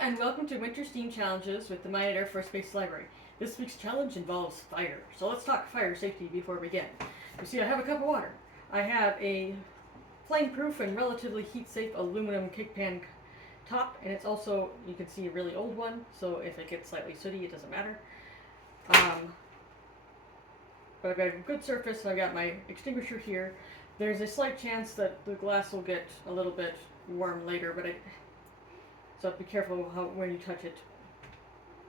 and welcome to Winter Steam Challenges with the Miami Air Force Base Library. This week's challenge involves fire, so let's talk fire safety before we begin. You see, I have a cup of water. I have a flame-proof and relatively heat-safe aluminum cake pan top, and it's also, you can see, a really old one, so if it gets slightly sooty, it doesn't matter. But I've got a good surface, and I've got my extinguisher here. There's a slight chance that the glass will get a little bit warm later, so be careful when you touch it.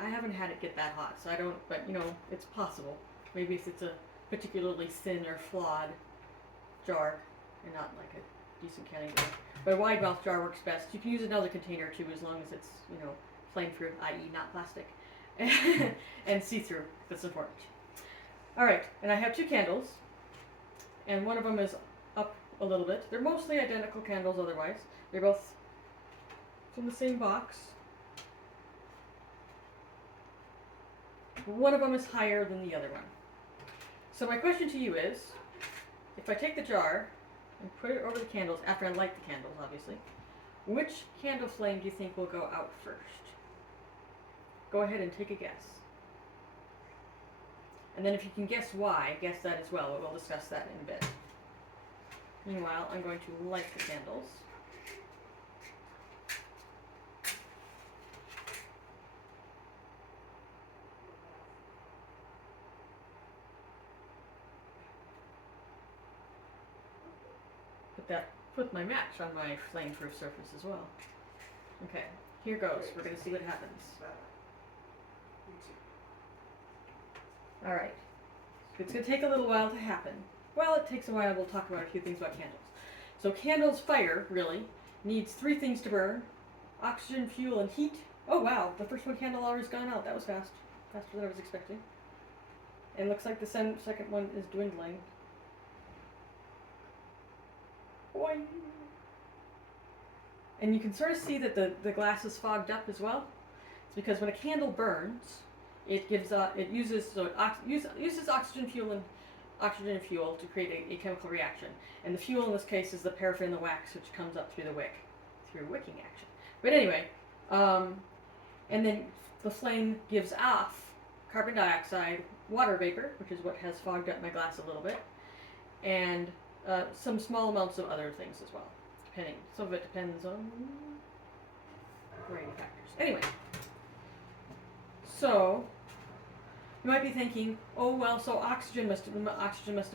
I haven't had it get that hot, so I don't, but it's possible. Maybe if it's a particularly thin or flawed jar and not like a decent canning jar. But a wide mouth jar works best. You can use another container too, as long as it's, flame-proof, i.e. not plastic, and see-through. That's important. Alright, and I have two candles, and one of them is up a little bit. They're mostly identical candles otherwise. They're both from the same box. One of them is higher than the other one. So my question to you is, if I take the jar and put it over the candles, after I light the candles obviously, which candle flame do you think will go out first? Go ahead and take a guess. And then if you can guess why, guess that as well, but we'll discuss that in a bit. Meanwhile, I'm going to light the candles. Put my match on my flame-proof surface as well. Okay, here goes. We're going to see what happens. Alright. It's going to take a little while to happen. While it takes a while, we'll talk about a few things about candles. So candles fire, really, needs three things to burn. Oxygen, fuel, and heat. Oh wow, the first one candle already's gone out. That was fast. Faster than I was expecting. And looks like the second one is dwindling. Boing. And you can sort of see that the glass is fogged up as well. It's because when a candle burns, it uses oxygen and fuel to create a chemical reaction. And the fuel in this case is the paraffin and the wax, which comes up through the wick, through wicking action. But anyway, and then the flame gives off carbon dioxide, water vapor, which is what has fogged up my glass a little bit, and some small amounts of other things as well, depending. Some of it depends on a variety of factors. Anyway, so you might be thinking, oh well, so oxygen must have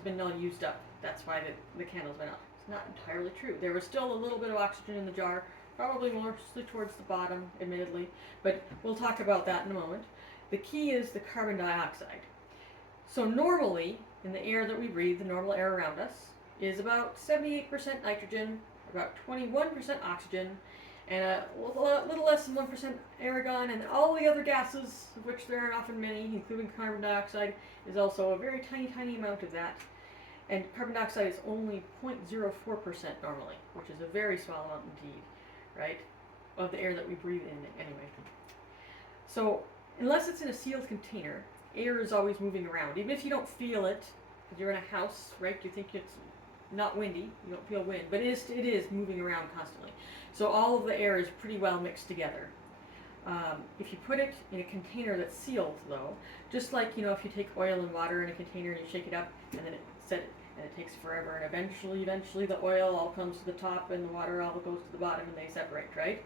been all used up. That's why the candles went out. It's not entirely true. There was still a little bit of oxygen in the jar, probably mostly towards the bottom, admittedly, but we'll talk about that in a moment. The key is the carbon dioxide. So normally, in the air that we breathe, the normal air around us, is about 78% nitrogen, about 21% oxygen, and a little less than 1% argon, and all the other gases, of which there are often many, including carbon dioxide, is also a very tiny, tiny amount of that. And carbon dioxide is only 0.04% normally, which is a very small amount indeed, right, of the air that we breathe in anyway. So unless it's in a sealed container, air is always moving around. Even if you don't feel it, because you're in a house, right, you think it's not windy, you don't feel wind, but it is moving around constantly. So all of the air is pretty well mixed together. If you put it in a container that's sealed, though, just like, if you take oil and water in a container and you shake it up and then it takes forever, and eventually the oil all comes to the top and the water all goes to the bottom and they separate, right?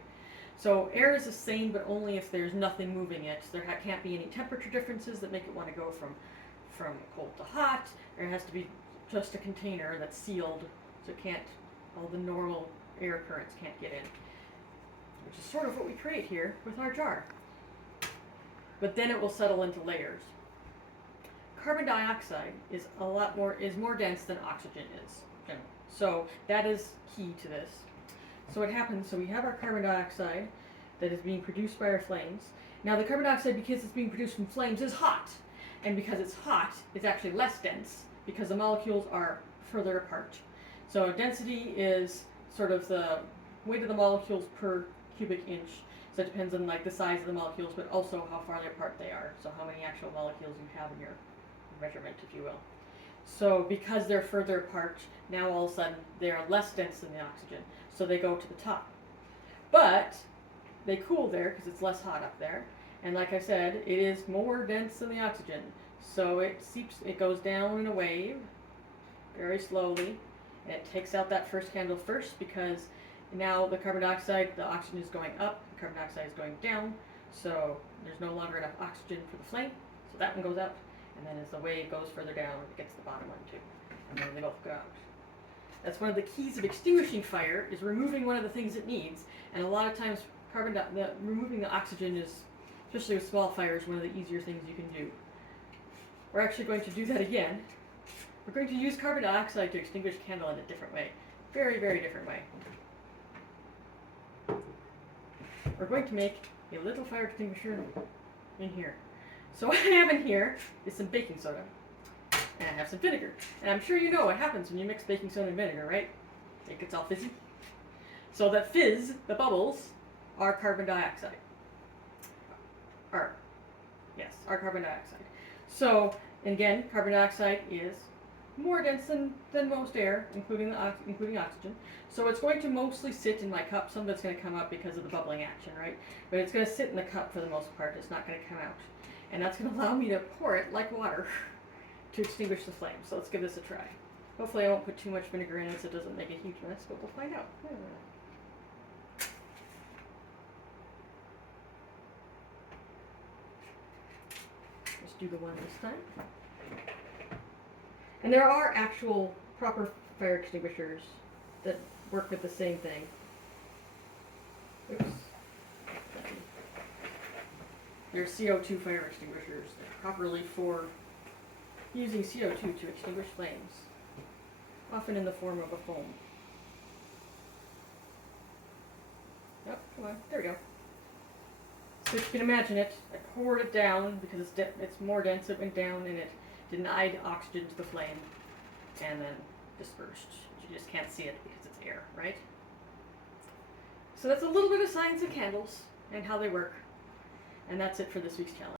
So air is the same, but only if there's nothing moving it. There can't be any temperature differences that make it want to go from cold to hot. There has to be just a container that's sealed, so all the normal air currents can't get in, which is sort of what we create here with our jar. But then it will settle into layers. Carbon dioxide is more dense than oxygen is, generally. So that is key to this. So what happens, so we have our carbon dioxide that is being produced by our flames. Now the carbon dioxide, because it's being produced from flames, is hot. And because it's hot, it's actually less dense, because the molecules are further apart. So density is sort of the weight of the molecules per cubic inch. So it depends on the size of the molecules, but also how far apart they are. So how many actual molecules you have in your measurement, if you will. So because they're further apart, now all of a sudden they are less dense than the oxygen, so they go to the top. But they cool there because it's less hot up there. And like I said, it is more dense than the oxygen. So it seeps, it goes down in a wave very slowly, and it takes out that first candle first because now the carbon dioxide, the oxygen is going up, the carbon dioxide is going down, so there's no longer enough oxygen for the flame, so that one goes up, and then as the wave goes further down, it gets the bottom one too, and then they both go out. That's one of the keys of extinguishing fire, is removing one of the things it needs, and a lot of times removing the oxygen is, especially with small fires, one of the easier things you can do. We're actually going to do that again. We're going to use carbon dioxide to extinguish a candle in a different way. Very, very different way. We're going to make a little fire extinguisher in here. So what I have in here is some baking soda. And I have some vinegar. And I'm sure you know what happens when you mix baking soda and vinegar, right? It gets all fizzy. So that fizz, the bubbles, are carbon dioxide. Are carbon dioxide. So, again, carbon dioxide is more dense than most air, including oxygen. So it's going to mostly sit in my cup. Some of it's going to come up because of the bubbling action, right? But it's going to sit in the cup for the most part. It's not going to come out. And that's going to allow me to pour it like water to extinguish the flame. So let's give this a try. Hopefully I won't put too much vinegar in it so it doesn't make a huge mess, but we'll find out. Let's do the one this time. And there are actual proper fire extinguishers that work with the same thing. Oops. They're CO2 fire extinguishers. They're properly for using CO2 to extinguish flames, often in the form of a foam. Oh, come on. There we go. So if you can imagine it, I poured it down because it's more dense. It went down and it denied oxygen to the flame and then dispersed. You just can't see it because it's air, right? So that's a little bit of science of candles and how they work. And that's it for this week's challenge.